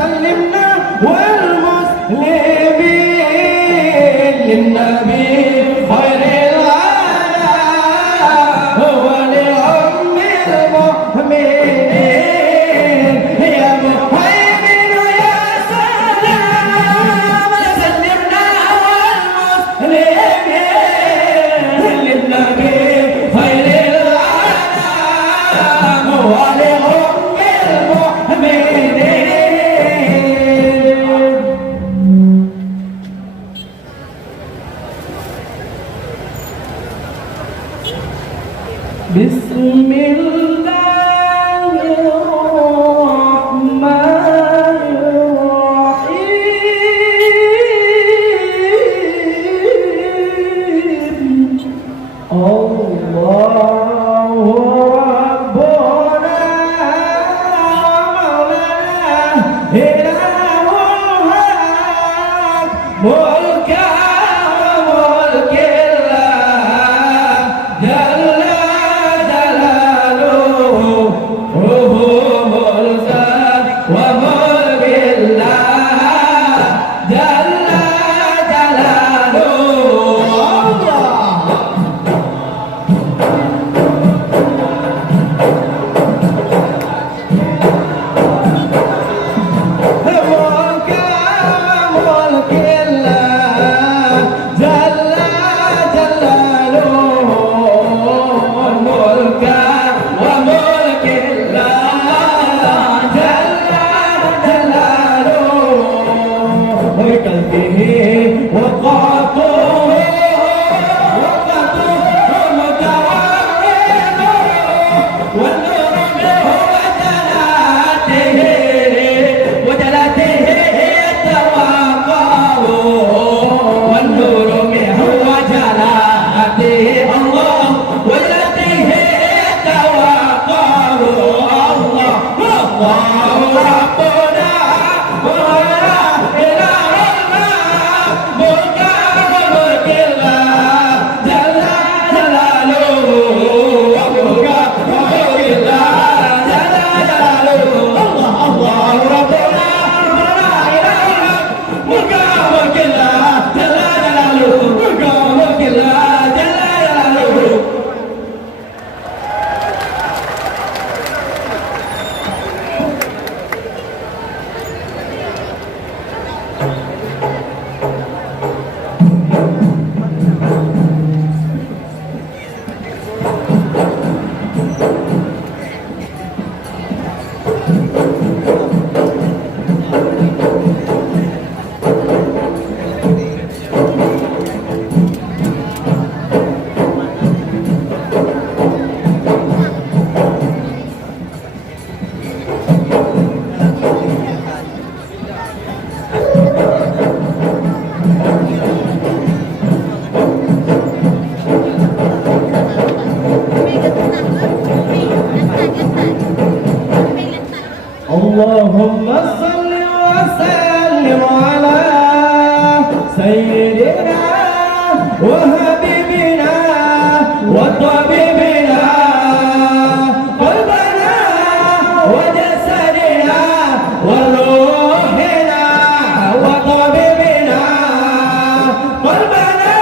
سلمنا والمسلمين للنبي خير الأنام ولأم المؤمنين يا مهيمن يا سلام سلمنا والمسلمين للنبي خير الأنام ولأم المؤمنين. بسم الله الرحمن الرحيم الله ربنا مولانا إله ملكا وملك الله جل اللهم صل وسلم على سيدنا وحبيبنا وطبيبنا قلبنا وجسدنا وروحنا وطبيبنا قلبنا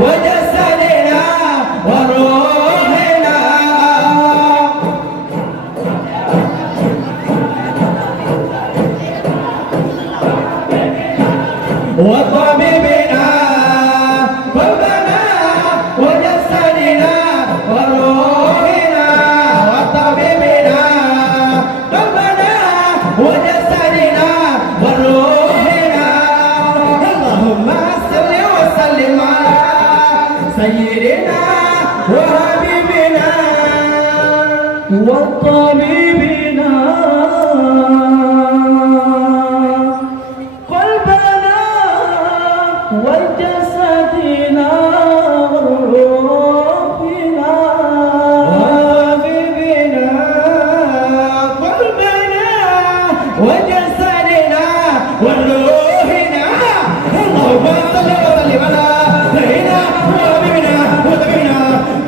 وجسدنا وروحنا وطبيبنا قلبنا وجسدنا وروحنا وطبيبنا قلبنا وجسدنا وروحنا اللهم صل وسلم على سيدنا وحبيبنا وطبيبنا وجسدنا وروحنا وحبيبنا قلبنا وجسدنا وروحنا اللهم صل وسلم على سيدنا وحبيبنا وطبيبنا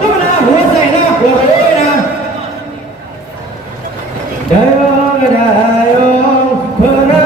قلبنا وجسدنا وروحنا. Jaya Jaya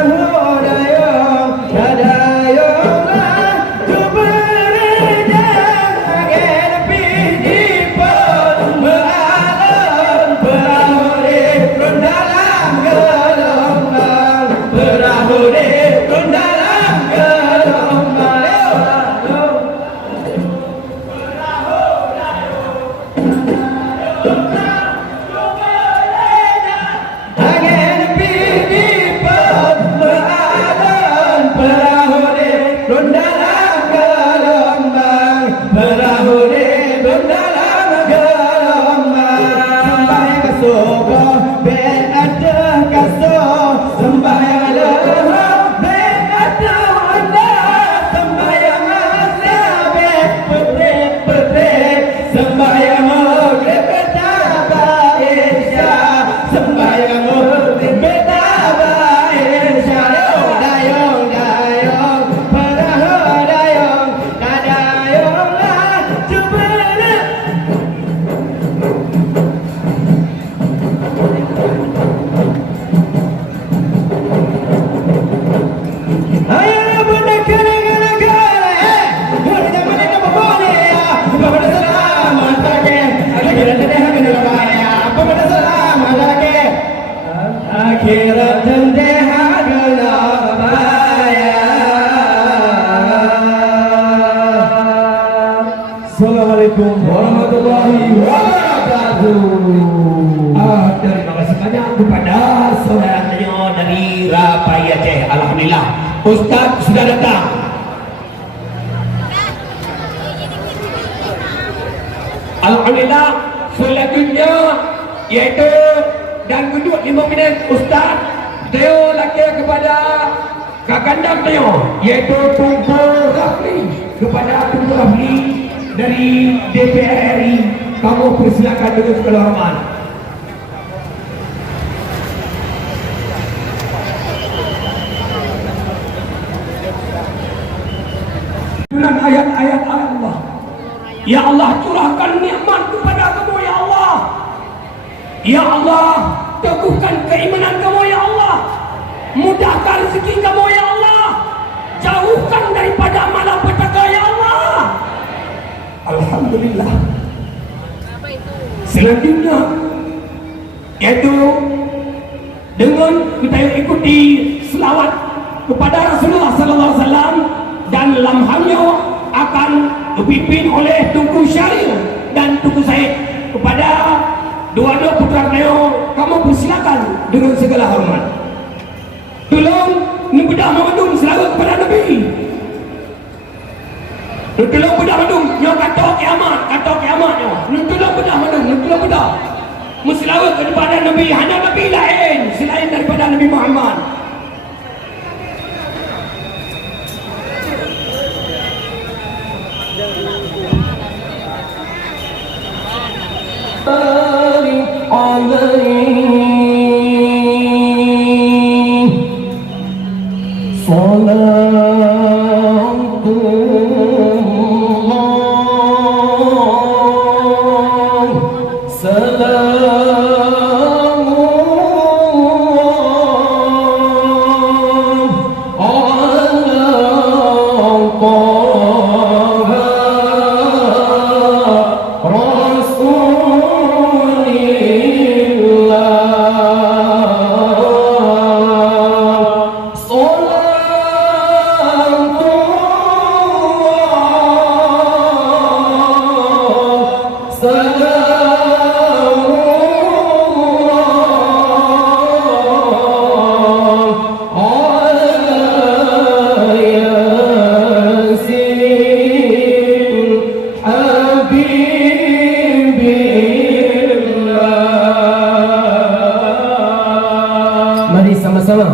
Assalamualaikum warahmatullahi wabarakatuh. Terima kasih banyak kepada saudara Tanya dari Rapai Aceh. Alhamdulillah, Ustaz sudah datang. Alhamdulillah, selanjutnya iaitu dan duduk 5 minit Ustaz Teo lagi kepada kakandang Teo, iaitu Tunku Rafli. Kepada Tunku Rafli dari DPR RI, kamu persilakan dengan segala hormat. Dengan ayat-ayat Allah, ya Allah, curahkan nikmat kepada kamu ya Allah. Ya Allah, teguhkan keimanan kamu ya Allah. Mudahkan rezeki kamu ya Allah. Jauhkan daripada malapetaka ya Allah. Alhamdulillah. Selanjutnya yaitu dengan kita ikuti selawat kepada Rasulullah sallallahu alaihi wasallam, dan lamhannya akan dipimpin oleh Tunku Syaril dan Tunku Said. Kepada dua-dua putra beliau, kamu persilakan dengan segala hormat. Tolong bedah mengandung selawat kepada Nabi. Tolong bedah mengandung yang kata kiamat nyo. Tolong bedah mengandung, tolong bedah. Selawat kepada Nabi, hanya Nabi lain selain daripada Nabi Muhammad. Mari sama-sama.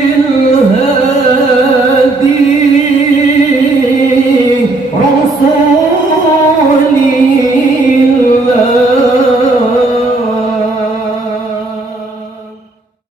وبالهدى